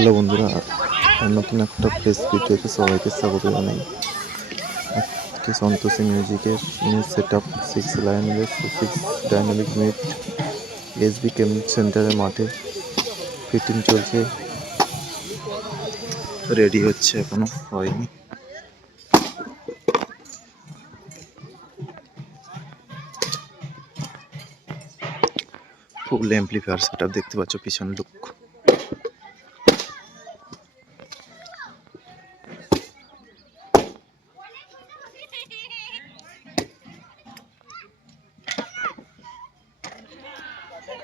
Hello বন্ধুরা নতুন একটা ফেস ভিডিওতে সবাইকে স্বাগত জানাই। আজকে সন্তোষী মিউজিকের নিউ সেট আপ সিক্স লাইনের সিক্স ডাইনামিক মিট এসবি কেমিক সেন্টারের মাঠে ফিটিং চলছে। রেডি হচ্ছে এখনও, হয়নি। ফুল অ্যাম্পলিফায়ার সেট দেখতে পাচ্ছ, পিছন লুক